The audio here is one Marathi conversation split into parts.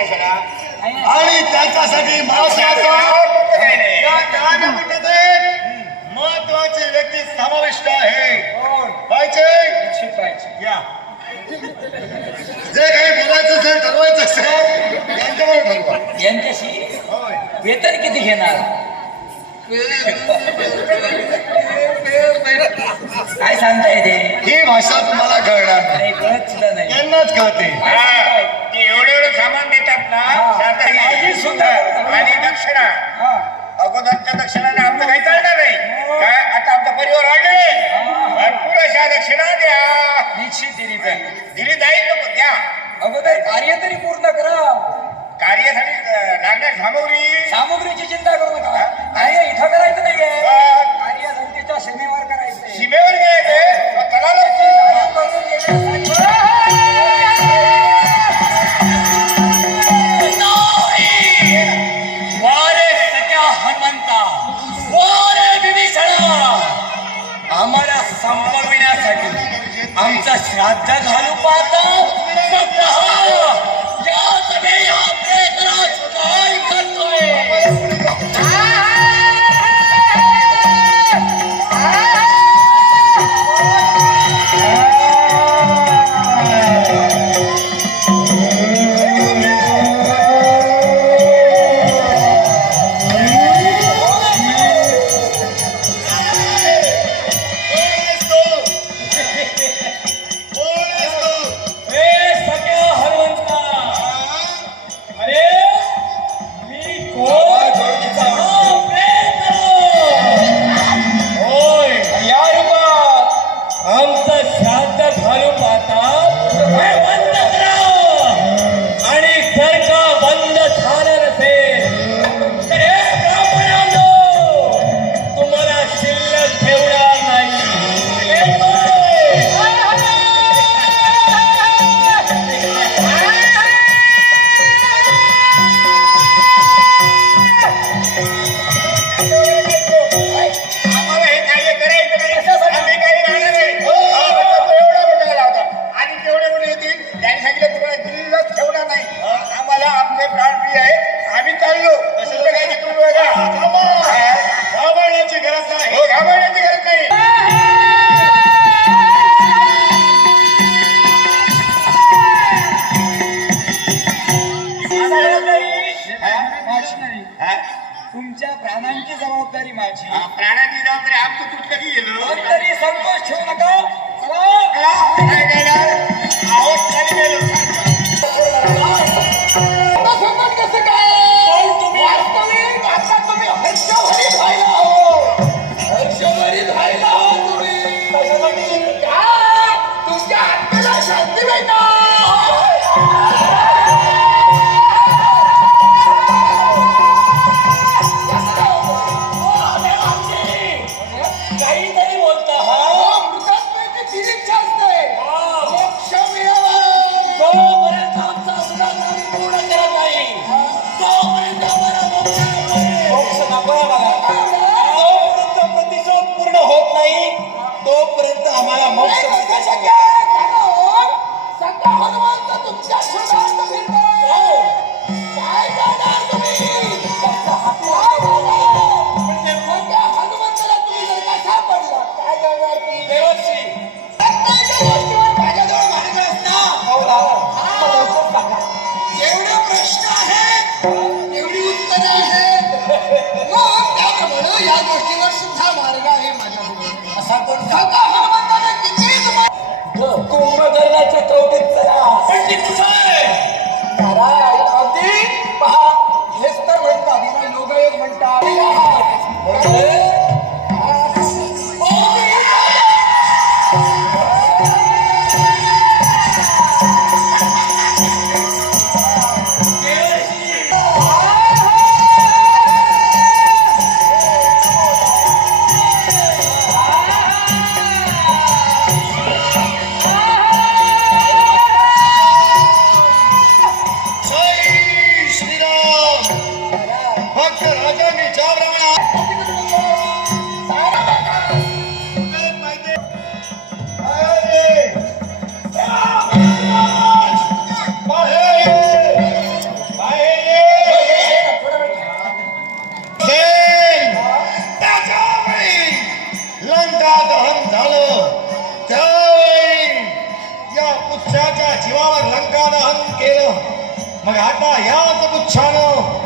आणि त्याच्यासाठी महत्त्वाचे व्यक्ती समाविष्ट आहे. पाहिजे? जे काही बोलायचं असेल ठरवायचं असेल त्यांच्यावर ठरवा. यांच्याशी वेतन किती घेणार? काय सांगताय ते? ही भाषा तुम्हाला कळणार नाही. कळत सुद्धा नाही. त्यांनाच कळते. बघच्या दक्षिणाने आपलं काही संपविण्यासाठी आमचा श्राद्ध घालू पाहता काय करतोय Armadilha. कुंभकर्णाच्या कवटीत चला. पंडित तुझा राजाच्या राजाने लंका दहन झालं. त्यावेळी या पुच्छाच्या जीवावर लंका दहन केलं मग आता याच पुच्छानं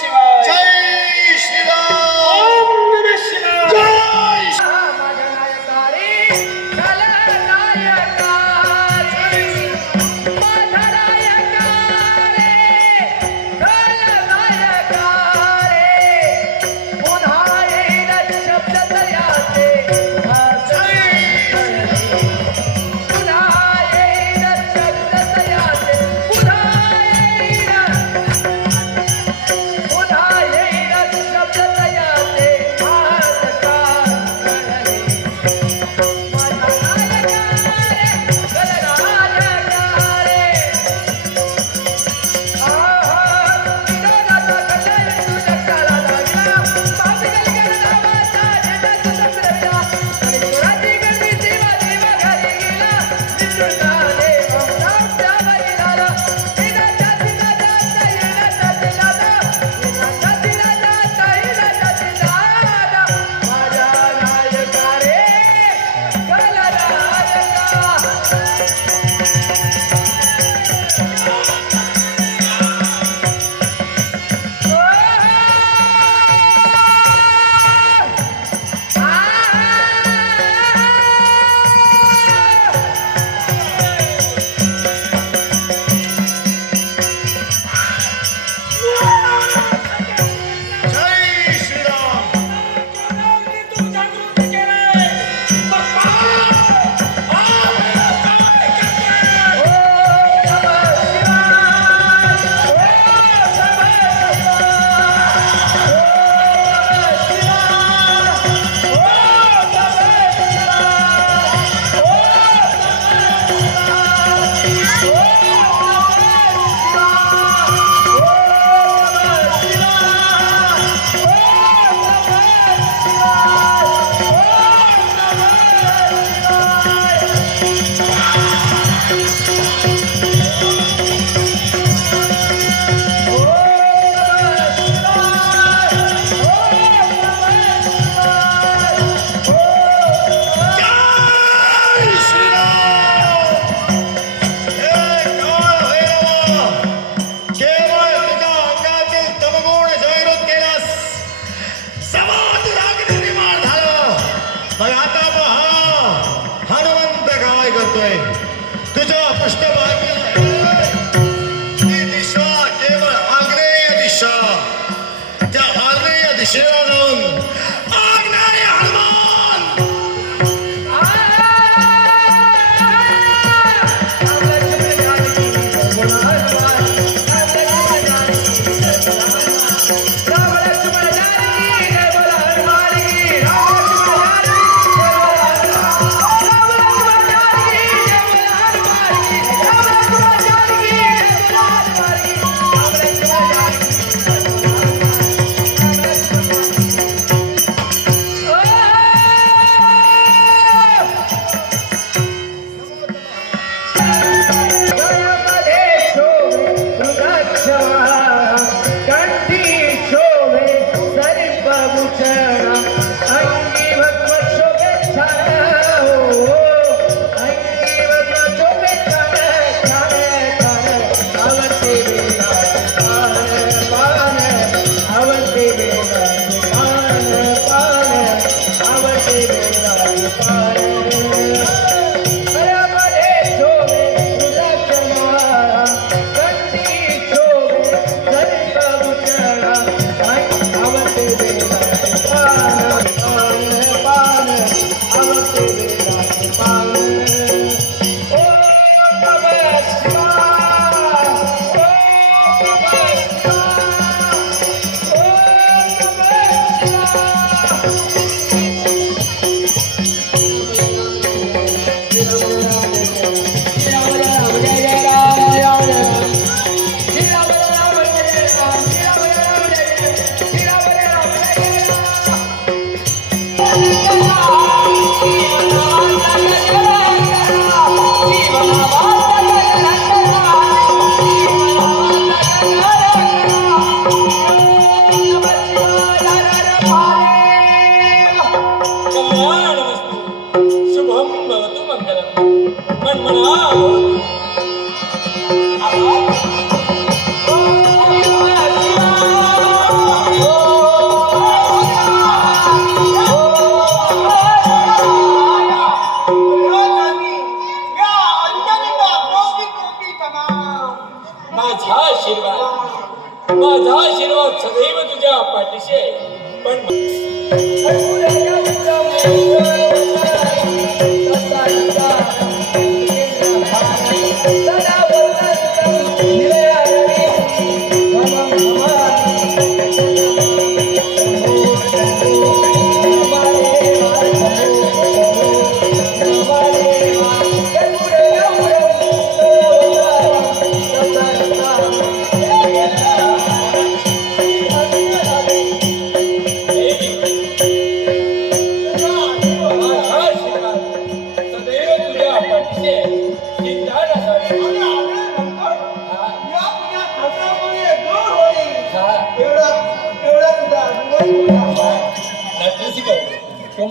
जय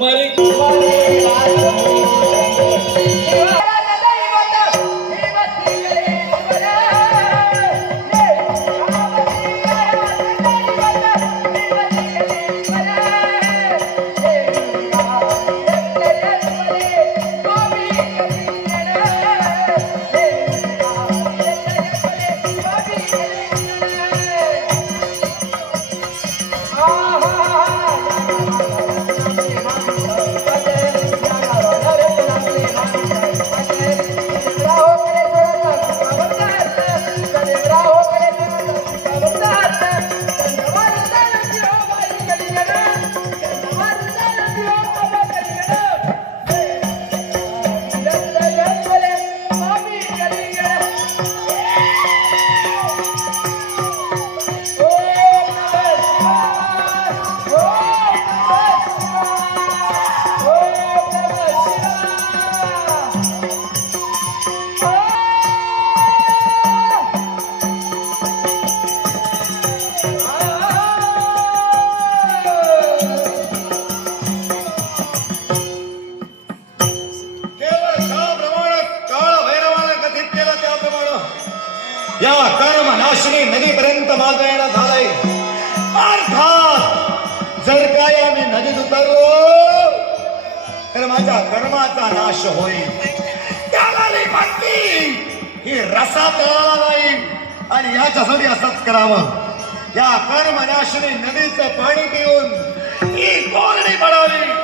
कुमारी माझ्या कर्माचा नाश होईल. त्याला मी ही रसा तळाला जाईल. आणि याच्यासाठी असंच करावं. या कर्मनाशिनी नदीचं पाणी पिऊन ही कोरडी पडावी.